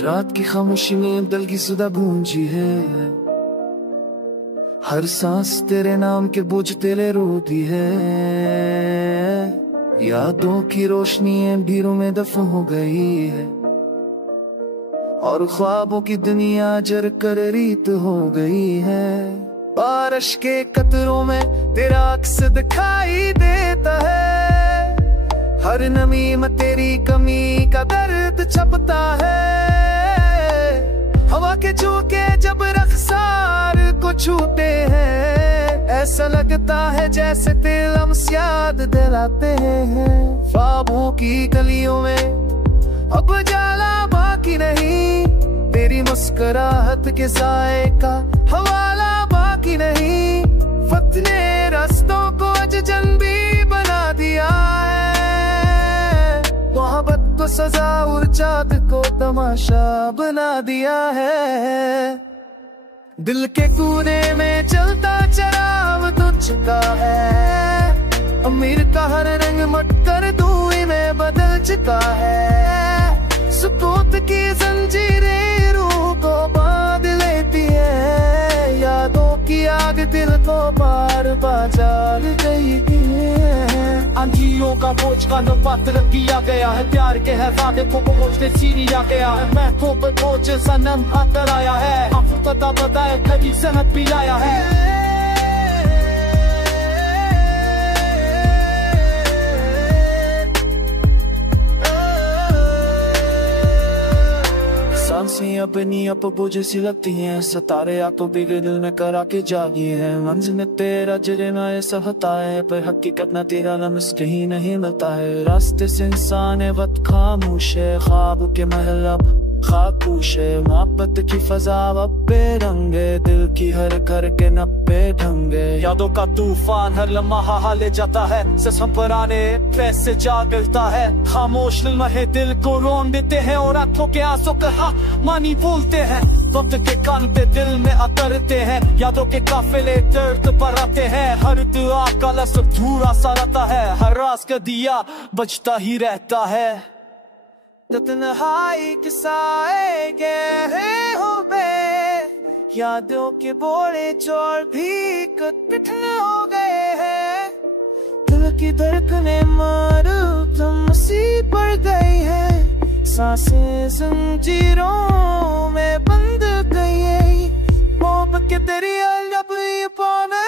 रात की खामोशी में दिल की सुधा गूंजी है, हर सांस तेरे नाम के बोझ तेरे रोती है। यादों की रोशनी अंधेरों में दफन हो गई है, और ख्वाबों की दुनिया जर कर रीत हो गई है। बारिश के कतरों में तेरा अक्स दिखाई देता है, हर नमी में तेरी कमी का दर्द छपता है। हवा के झोंके जब रख्सार को छूते हैं, ऐसा लगता है जैसे तेरे लम्स याद दिलाते हैं। ख्वाबों की गलियों में अब जाला बाकी नहीं, तेरी मुस्कुराहट के साए का हवाला बाकी नहीं। वक्त ने रास्तों को अजनबी बना दिया है, मोहब्बत को सजा और चाँद को तमाशा बना दिया है। दिल के कोने में चलता चराग तो चुका है, अमीर का हर रंग मटकर धुएं में बदल चुका है। सुकूत की जंजीरें रूह को बांध लेती है, यादों की आग दिल को बार बार जल गई है। आंधियों का बोझ का नपात्र किया गया है, प्यार के है वादे को बोझ से सीरिया गया है। मैं को बोझ सनम आकर आया है, आपको पता बताए कभी सहत पिलाया है। सांसें अपनी अप बोझ सी लगती हैं, सितारे आप तो बिगड़ दिल में करा के जागी है। मंजिल में तेरा जलना ऐसा होता है, पर हकीकत ना तेरा लम्स कहीं नहीं मिलता है। रास्ते से इंसान है वक्त खामोश है, ख्वाब के महल अब खाकूश है। मोहब्बत की फजा अब बेरंगे, दिल की हर घर के नब्बे ढंगे। यादों का तूफान हर लम्हा ले जाता है, ससम पुराने पैसे जागता है। खामोश लम्हे दिल को रोन देते हैं, और आंखों के आंसू कहा मानी बोलते हैं। वक्त के कान पे दिल में अतरते हैं, यादों के काफिले दर्द पर आते हैं। हर दुआ का लफ्ज़ अधूरा सा रहता है, हर राज का दिया बजता ही रहता है। तन्हाई के साए गहरे हो गए, यादों के बोले चौड़ भी कठिन हो गए हैं। दिल की धड़कनें मारूम सी पड़ गई है, सांसें जंजीरों में बंद गई है। मोहब्बत के दरिया अब ये पाना